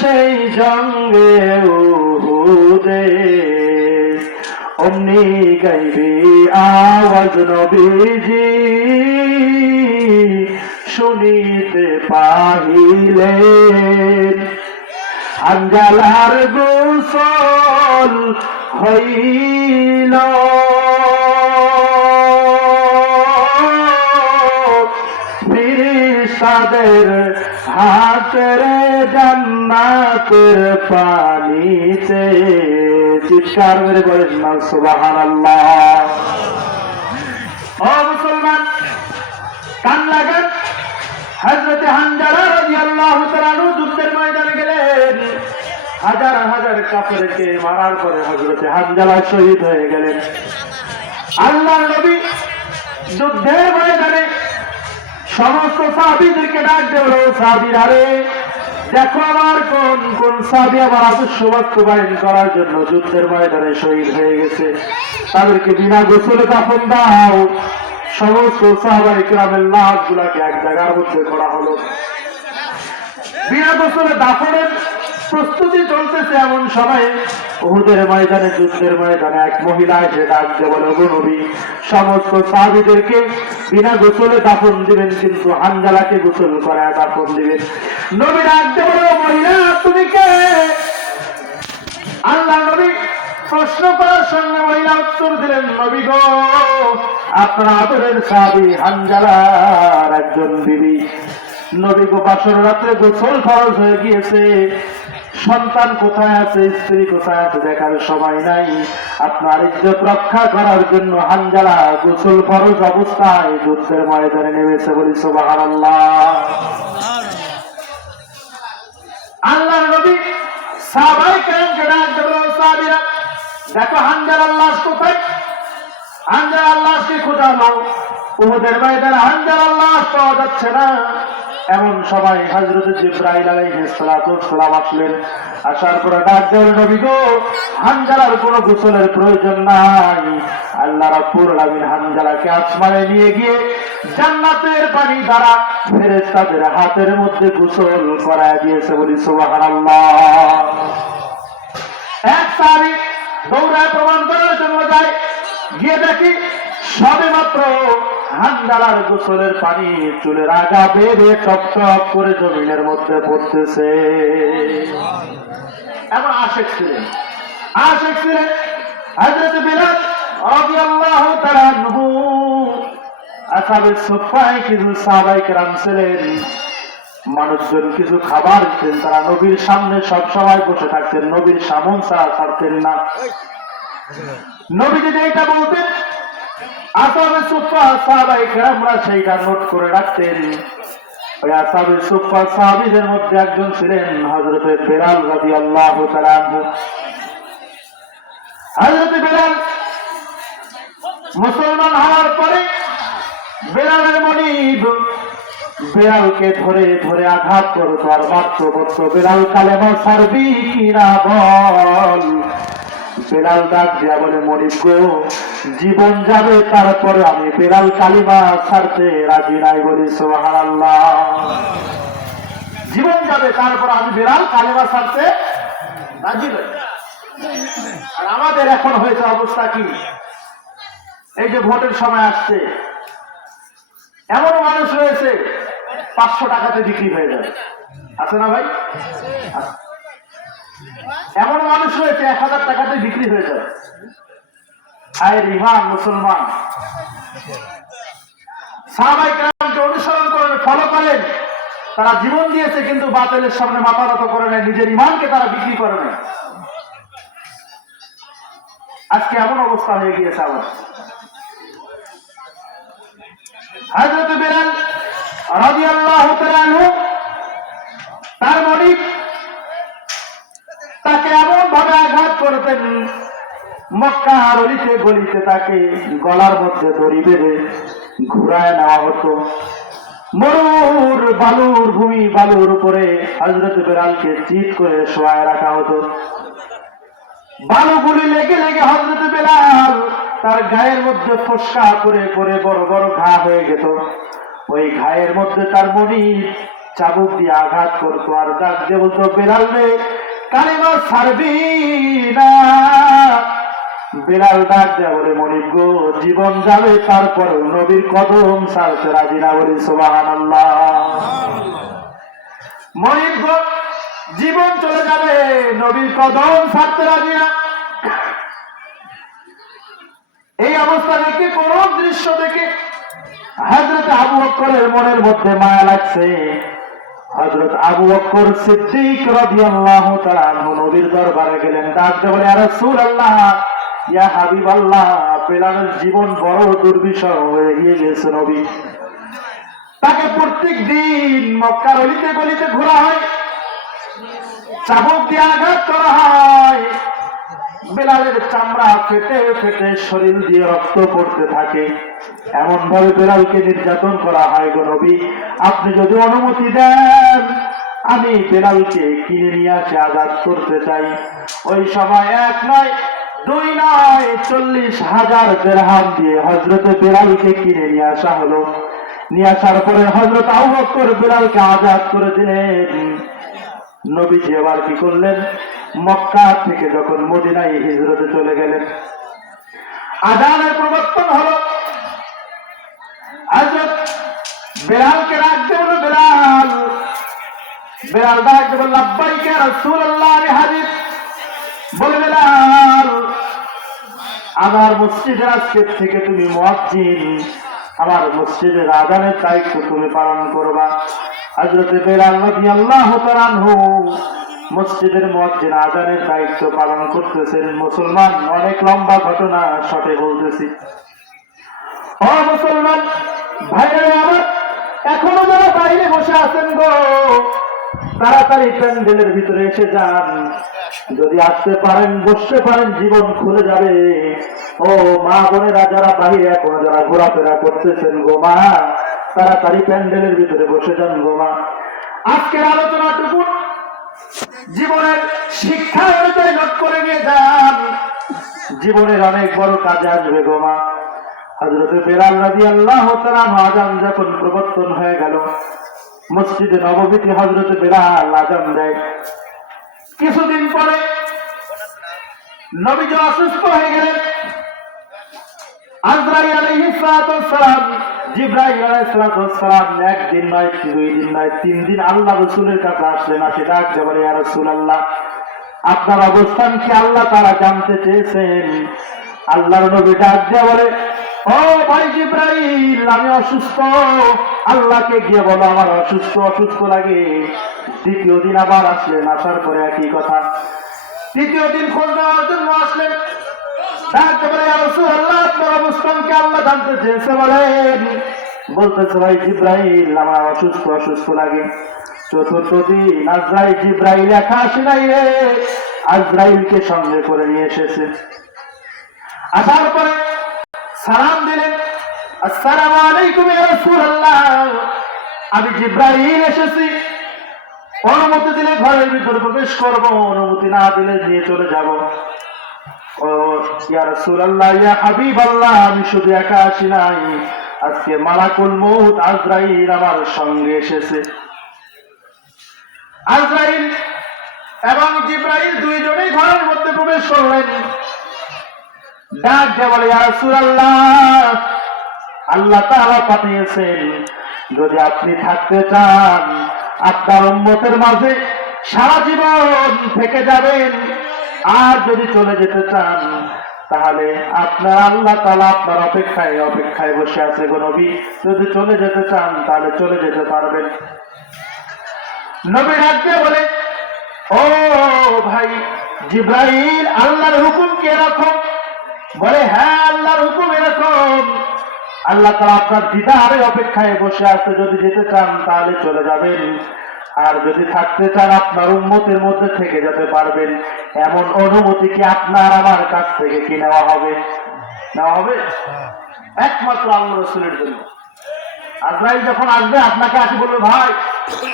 সেই জঙ্গে উহুদে অমনি গাইবি আওয়াজ নবীজি শুনিতে পাহিলে। আঞ্জালার গোসল হইল। ফিরিস্তাদের হাতের জান্নাতের চিৎকার না সুবাহান আল্লাহ ও মুসলমান, কান লাগান। হজরত হানজালা তাআলা আনহু যুদ্ধের ময়দানে গেলেন। হাজার হাজার কাফেরকে মারার পরে হানজালা শহীদ হয়ে গেলেন। আল্লাহ নবী যুদ্ধের ময়দানে সমস্ত সাহাবিদেরকে ডাক দেবে সাহাবিরা রে, দেখো আমার কোন কোন সাহাবি আমার আদর্শ বাস্তবায়ন করার জন্য যুদ্ধের ময়দানে শহীদ হয়ে গেছে। তাদেরকে বিনা গোসলে কাপন দাও। সমস্ত সাহাবাই গ্রামের লাশ গুলাকে এক জায়গার মধ্যে করা হলো। বিনা গোসলে দাফনের প্রস্তুতি চলতেছে এমন সময়ে। উহুদের ময়দানে, যুদ্ধের ময়দানে এক মহিলা এসে ডাক বলে, "ওগো সমস্ত সাহাবিদেরকে বিনা গোসলে দাফন দিবেন, কিন্তু হানজালাকে গোসল করায় দাফন দিবেন। নবী ডাক বলে মহিলা, তুমি কে? আল্লাহ নবী প্রশ্ন করার সঙ্গে মহিলা উত্তর দিলেন, নবী গো, আপনার আদরের সাবি হানজালার একজন বিবি। নবী গো রাত্রে গোসল ফরজ হয়ে গিয়েছে। সন্তান কোথায় আছে, স্ত্রী কোথায় আছে দেখার সময় নাই। আপনার ইজ্জত রক্ষা করার জন্য হানজালা গোসল ফরজ অবস্থায় যুদ্ধের ময়দানে নেমেছে বলি সোবাহার আল্লাহ আল্লাহ নবী দেখো হানজার আল্লাহ কোথায়? হানজার আল্লাহকে খোঁজা নাও উহুদের ময়দানে হানজার আল্লাহ পাওয়া যাচ্ছে না। এমন সবাই হজরত জিব্রাইল আলাইহিস সালাতু সালাম আসলেন। আসার পরে ডাক দেওয়ার নবী গো, হানজালার কোনো গোসলের প্রয়োজন নাই। আল্লাহ রাব্বুল আলামিন হানজালাকে আসমানে নিয়ে গিয়ে জান্নাতের পানি দ্বারা ফেরেশতাদের হাতের মধ্যে গোসল করায় দিয়েছে বলি, সুবহানাল্লাহ। এক তারিখ দৌড়ায় প্রমাণ করার জন্য যায়। গিয়ে দেখি সবে মাত্র হান্দালার গোসলের পানি চুলের আগা বেড়ে টপ টপ করে জমিনের মধ্যে পড়তেছে। এমন আশেক ছিলেন আশেক ছিলেন হাজরত বিলাল রাদিয়াল্লাহু তাআলা আনহু। আসাবে সুফায় কিছু সাহাবাই কেরাম ছিলেন। মানুষজন কিছু খাবার দিতেন তারা নবীর সামনে সব সময় বসে থাকতেন নবীর সামন ছাড়া ছাড়তেন না। নবী যদি এটা বলতেন সাহাবাই আমরা সেইটা নোট করে রাখতেন। ওই সাহাবিদের মধ্যে একজন ছিলেন হজরতে আল্লাহ হজরতে মুসলমান হওয়ার পরে বেড়ালকে ধরে ধরে আঘাত করতো আর মাত্র করতো বেড়াল কালেমা সারবি কিনা বল? বেড়াল ডাক দিয়া বলে মরিব গো, জীবন যাবে, তারপরে আমি বেড়াল কালিমা ছাড়তে রাজি নাই বলি সোহান জীবন যাবে, তারপর আমি বেড়াল কালিমা ছাড়তে রাজি আর আমাদের এখন হয়েছে অবস্থা কি? এই যে ভোটের সময় আসছে, এমন মানুষ রয়েছে, পাঁচশো টাকাতে বিক্রি হয়ে যাবে আছে না ভাই। এমন মানুষ রয়েছে এক হাজার টাকাতে বিক্রি হয়ে যাবে আয়ের ইমান মুসলমান। সাহাবাই কেরামকে অনুসরণ করেন ফলো করেন। তারা জীবন দিয়েছে, কিন্তু বাতিলের সামনে মাথা করে নেয়, নিজের ইমানকে তারা বিক্রি করে নেয়। আজকে এমন অবস্থা হয়ে গিয়েছে আমার হজরত বেলাল রাদিয়াল্লাহু তাআলা করতেন। মক্কা আর অলিতে গলিতে তাকে গলার মধ্যে দড়ি বেঁধে ঘুরায় নেওয়া হতো। মরুর বালুর ভূমি বালুর উপরে হজরত বেলালকে চিত করে শোয়ায় রাখা হতো। বালুগুলি লেগে লেগে হজরত বেলাল তার গায়ের মধ্যে ফসকা করে করে বড় বড় ঘা হয়ে যেত ওই ঘায়ের মধ্যে তার মনি চাবুক দিয়ে আঘাত করতো। আর ডাক দিয়ে বলতো, বেলাল কালিমা ছাড়বি না। বেলাল ডাক দেয়া বলে, মনিব গো, জীবন যাবে, তারপর নবীর কদম ছাড়তে রাজি না বলি সোবাহান মনিব গো, জীবন চলে যাবে, নবীর কদম ছাড়তে রাজি না। এই অবস্থা দেখে কোন দৃশ্য দেখে হজরত আবু বকরের মনের মধ্যে মায়া লাগছে। হজরত আবু বকর সিদ্দিক রাদিয়াল্লাহু তাআলা আনহু নবীর দরবারে গেলেন। ডাক দিয়ে বলে, ইয়া রাসূলুল্লাহ, ইয়া হাবিবাল্লাহ বেলালের জীবন বড় দুর্বিষহ হয়ে গিয়ে গেছে নবী। তাকে প্রত্যেক দিন মক্কার অলিতে গলিতে ঘোরা হয়। চাবুক দিয়ে আঘাত করা হয়। বেলালের চামড়া ফেটে ফেটে শরীর দিয়ে রক্ত পড়তে থাকে। এমন ভাবে বেলালকে নির্যাতন করা হয় গো নবী। আপনি যদি অনুমতি দেন, আমি বেলালকে কিনে নিয়ে আসে আজাদ করতে চাই। ওই সময় এক নয়, দুই নয়, চল্লিশ হাজার দেড়হাম দিয়ে হজরতে বেলালকে কিনে নিয়ে আসা হলো। নিয়ে আসার পরে হজরত আবু বকর বেলালকে আজাদ করে দিলেন। নবীজি আবার কি করলেন? মক্কা থেকে যখন মদিনায় হিজরতে চলে গেলেন আজানের প্রবর্তন হলো হজরত বেলালকে রাখতে হলো বেলাল বেলাল ডাকতে বলল, আব্বাইকে রসুল আল্লাহ আমি হাজির বলে, বেলাল, আমার মসজিদের আজকের থেকে তুমি মুয়াজ্জিন। আমার মসজিদের আজানের দায়িত্ব তুমি পালন করবা। হজরত বেলাল রাদিয়াল্লাহু আনহু মসজিদের মুয়াজ্জিন আজানের দায়িত্ব পালন করতেছেন মুসলমান। অনেক লম্বা ঘটনা শটে বলতেছি। ও মুসলমান ভাইরা আমার, এখনও যারা বাইরে বসে আছেন গো, তাড়াতাড়ি প্যান্ডেলের ভিতরে এসে যান। যদি আসতে পারেন, বসতে পারেন, জীবন খুলে যাবে। ও মা বোনেরা যারা বাইরে এখনও যারা ঘোরাফেরা করতেছেন গো মা, তাড়াতাড়ি প্যান্ডেলের ভিতরে বসে যান গো মা। আজকের আলোচনাটুকু জীবনের শিক্ষা অনুযায়ী নোট করে নিয়ে যান। জীবনের অনেক বড় কাজে আসবে গো মা। হজরতে বেলাল রাজি আল্লাহ আজান যখন প্রবর্তন হয়ে গেল, মসজিদে নববীতি হজরতে বেলাল আজান দেয়। কিছুদিন পরে নবীজ অসুস্থ হয়ে গেলেন। আজরাই আলাইহিস নয় তিন দিন আল্লাহ ইয়া রাসূলুল্লাহ, আপনার অবস্থান কি আল্লাহ তারা জানতে চেয়েছেন? আল্লাহর নবী ডাক দিয়ে বলে, ও ভাই জিব্রাইল আমি অসুস্থ। আল্লাহকে গিয়ে বলো, আমার অসুস্থ অসুস্থ লাগে। দ্বিতীয় দিন আবার আসলেন, আসার পরে একই কথা। তৃতীয় দিন খোঁজ নেওয়ার জন্য আসলেন। বলতেছে, ভাই আমার অসুস্থ অসুস্থ লাগে। চতুর্থ দিন আজরাইল একা নাই রে আজরাইলকে সঙ্গে করে নিয়ে এসেছে। আসার পরে সালাম দিলেন, আসসালামু আলাইকুম রাসূলুল্লাহ। আমি জিব্রাইল এসেছি। অনুমতি দিলে ঘরের ভিতরে প্রবেশ করব, অনুমতি না দিলে নিয়ে চলে যাব। ও ইয়া রাসূলুল্লাহ, ইয়া হাবিবাল্লাহ, আমি শুধু একা আসি নাই। আজকে মালাকুল মউত আজরাইল আমার সঙ্গে এসেছে। আজরাইল এবং জিব্রাইল দুইজনেই ঘরের মধ্যে প্রবেশ করলেন। ডাক দিয়ে বলে, ইয়া রাসূলুল্লাহ, আল্লাহ তাআলা পাঠিয়েছেন, যদি আপনি থাকতে চান, আপনার উম্মতের মাঝে সারা জীবন থেকে যাবেন। আর যদি চলে যেতে চান, তাহলে আপনার আল্লাহ তালা আপনার অপেক্ষায় অপেক্ষায় বসে আছে গো নবী। যদি চলে যেতে চান, তাহলে চলে যেতে পারবেন। নবী রাখতে বলে, ও ভাই, জিব্রাইল, আল্লাহর হুকুম কি এরকম? বলে হ্যাঁ আল্লাহর হুকুম এরকম। আল্লাহ তালা আপনার দিদারে অপেক্ষায় বসে আছে, যদি যেতে চান, তাহলে চলে যাবেন। আর যদি থাকতে চান আপনার উন্মতের মধ্যে থেকে যেতে পারবেন এমন অনুমতি কি আপনার আমার কাছ থেকে কি নেওয়া হবে? নেওয়া হবে? একমাত্র আল্লাহ রসুলের জন্য। আজরাইল যখন আসবে আপনাকে আসি বলবে ভাই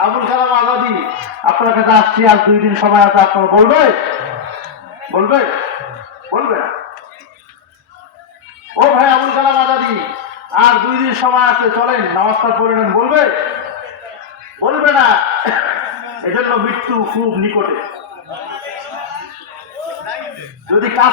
আবুল কালাম আজাদি আপনার কাছে আসছি আর দুই দিন সময় আছে আপনার বলবে? বলবে? বলবে না। ও ভাই আবুল কালাম আজাদি আর দুই দিন সময় আছে চলেন নামাজটা পড়ে নেন। বলবে? বলবে না। এজন্য মৃত্যু খুব নিকটে। যদি কাজ